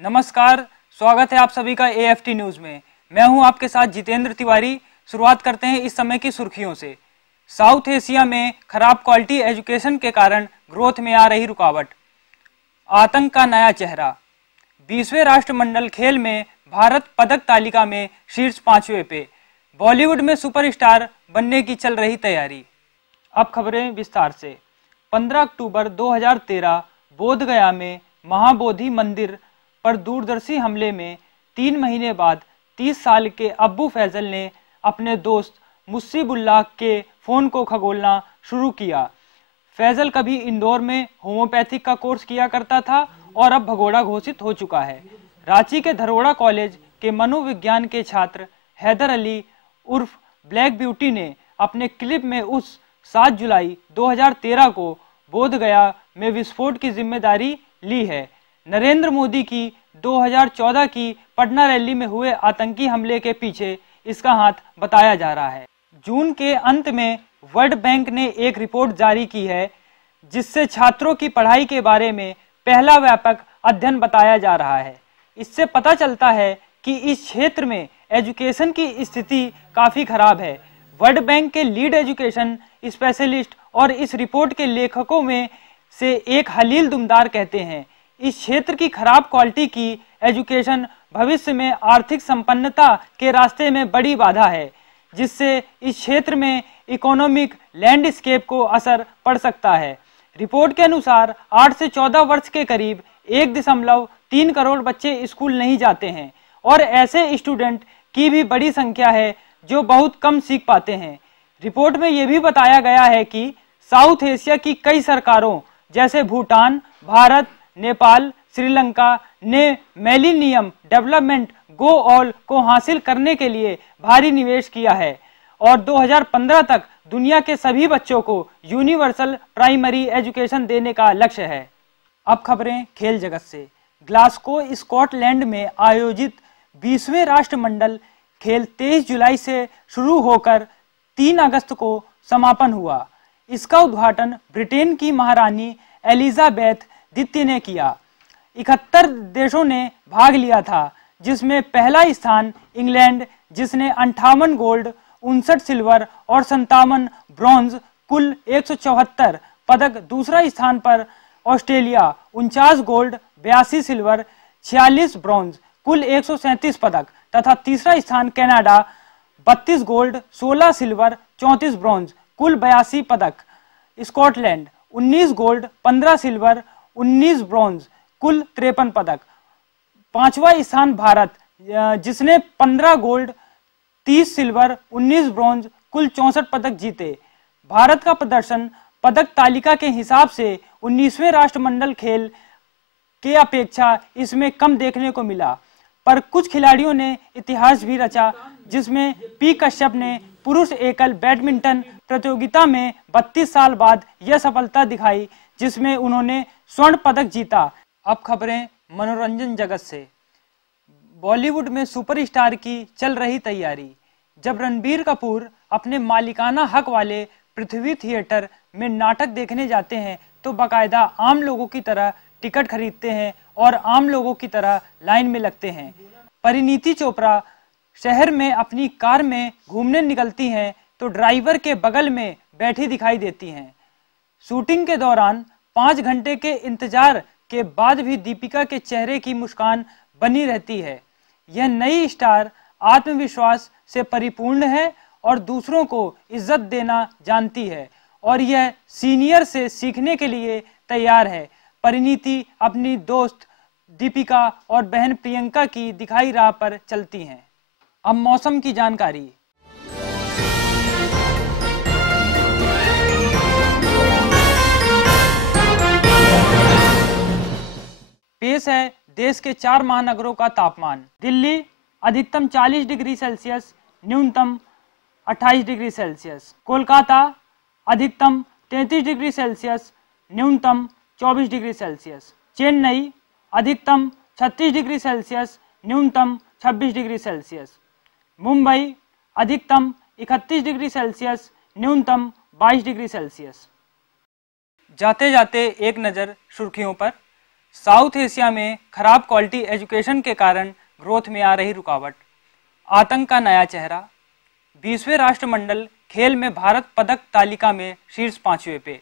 नमस्कार, स्वागत है आप सभी का एएफटी न्यूज में। मैं हूं आपके साथ जितेंद्र तिवारी। शुरुआत करते हैं इस समय की सुर्खियों से। साउथ एशिया में खराब क्वालिटी एजुकेशन के कारण ग्रोथ में आ रही रुकावट। आतंक का नया चेहरा। 20वें राष्ट्रमंडल खेल में भारत पदक तालिका में शीर्ष 5वें पे। बॉलीवुड में सुपरस्टार बनने की चल रही तैयारी। अब खबरें विस्तार से। 15 अक्टूबर 2013 बोधगया में महाबोधि मंदिर पर दूरदर्शी हमले में 3 महीने बाद 30 साल के अब्बू फैजल ने अपने दोस्त मुस्सीबुल्लाह के फोन को खगोलना शुरू किया। फैजल कभी इंदौर में होम्योपैथिक का कोर्स किया करता था और अब भगोड़ा घोषित हो चुका है। रांची के धरोड़ा कॉलेज के मनोविज्ञान के छात्र हैदर अली उर्फ ब्लैक ब्यूटी ने अपने क्लिप में उस 7 जुलाई 2013 को बोधगया में विस्फोट की जिम्मेदारी ली है। नरेंद्र मोदी की 2014 की पटना रैली में हुए आतंकी हमले के पीछे इसका हाथ बताया जा रहा है। जून के अंत में वर्ल्ड बैंक ने एक रिपोर्ट जारी की है जिससे छात्रों की पढ़ाई के बारे में पहला व्यापक अध्ययन बताया जा रहा है। इससे पता चलता है कि इस क्षेत्र में एजुकेशन की स्थिति काफ़ी खराब है। वर्ल्ड बैंक के लीड एजुकेशन स्पेशलिस्ट और इस रिपोर्ट के लेखकों में से एक हलील दुमदार कहते हैं, इस क्षेत्र की खराब क्वालिटी की एजुकेशन भविष्य में आर्थिक संपन्नता के रास्ते में बड़ी बाधा है, जिससे इस क्षेत्र में इकोनॉमिक लैंडस्केप को असर पड़ सकता है। रिपोर्ट के अनुसार 8 से 14 वर्ष के करीब 1.3 करोड़ बच्चे स्कूल नहीं जाते हैं और ऐसे स्टूडेंट की भी बड़ी संख्या है जो बहुत कम सीख पाते हैं। रिपोर्ट में यह भी बताया गया है कि साउथ एशिया की कई सरकारों जैसे भूटान, भारत, नेपाल, श्रीलंका ने मिलेनियम डेवलपमेंट गोल को हासिल करने के लिए भारी निवेश किया है और 2015 तक दुनिया के सभी बच्चों को यूनिवर्सल प्राइमरी एजुकेशन देने का लक्ष्य है। अब खबरें खेल जगत से। ग्लासगो स्कॉटलैंड में आयोजित 20वें राष्ट्रमंडल खेल 23 जुलाई से शुरू होकर 3 अगस्त को समापन हुआ। इसका उद्घाटन ब्रिटेन की महारानी एलिजाबेथ द्वितीय ने किया। 71 देशों ने भाग लिया था, जिसमें पहला स्थान इंग्लैंड जिसने 58 गोल्ड, 59 सिल्वर और 57 ब्रॉन्ज कुल 174 पदक। दूसरा स्थान पर ऑस्ट्रेलिया 49 गोल्ड, 82 सिल्वर, 46 ब्रॉन्ज कुल 137 पदक तथा तीसरा स्थान कनाडा 32 गोल्ड, 16 सिल्वर, 34 ब्रॉन्ज कुल 82 पदक। स्कॉटलैंड 19 गोल्ड, 15 सिल्वर, 19 ब्रॉन्ज कुल 53 पदक। पांचवा स्थान भारत जिसने 15 गोल्ड, 30 सिल्वर, 19 ब्रॉन्ज कुल 64 पदक जीते। भारत का प्रदर्शन पदक तालिका के हिसाब से 19वें राष्ट्रमंडल खेल के अपेक्षा इसमें कम देखने को मिला, पर कुछ खिलाड़ियों ने इतिहास भी रचा, जिसमें पी कश्यप ने पुरुष एकल बैडमिंटन प्रतियोगिता में 32 साल बाद यह सफलता दिखाई, जिसमें उन्होंने स्वर्ण पदक जीता। अब खबरें मनोरंजन जगत से। बॉलीवुड में सुपरस्टार की चल रही तैयारी। जब रणबीर कपूर अपने मालिकाना हक वाले पृथ्वी थिएटर में नाटक देखने जाते हैं तो बाकायदा आम लोगों की तरह टिकट खरीदते हैं और आम लोगों की तरह लाइन में लगते हैं। परिणीति चोपड़ा शहर में अपनी कार में घूमने निकलती हैं तो ड्राइवर के बगल में बैठी दिखाई देती हैं। शूटिंग के दौरान 5 घंटे के इंतजार के बाद भी दीपिका के चेहरे की मुस्कान बनी रहती है। यह नई स्टार आत्मविश्वास से परिपूर्ण है और दूसरों को इज्जत देना जानती है और यह सीनियर से सीखने के लिए तैयार है। परिणीति अपनी दोस्त दीपिका और बहन प्रियंका की दिखाई राह पर चलती हैं। अब मौसम की जानकारी। पेश है देश के 4 महानगरों का तापमान। दिल्ली अधिकतम 40 डिग्री सेल्सियस, न्यूनतम 28 डिग्री सेल्सियस। कोलकाता अधिकतम 33 डिग्री सेल्सियस, न्यूनतम 24 डिग्री सेल्सियस। चेन्नई अधिकतम 36 डिग्री सेल्सियस, न्यूनतम 26 डिग्री सेल्सियस। मुंबई अधिकतम 31 डिग्री सेल्सियस, न्यूनतम 22 डिग्री सेल्सियस। जाते जाते एक नज़र सुर्खियों पर। साउथ एशिया में खराब क्वालिटी एजुकेशन के कारण ग्रोथ में आ रही रुकावट। आतंक का नया चेहरा। 20वें राष्ट्रमंडल खेल में भारत पदक तालिका में शीर्ष 5वें पे।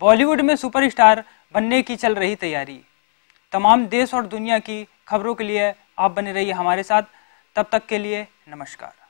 बॉलीवुड में सुपरस्टार बनने की चल रही तैयारी। तमाम देश और दुनिया की खबरों के लिए आप बने रहिए हमारे साथ। तब तक के लिए नमस्कार।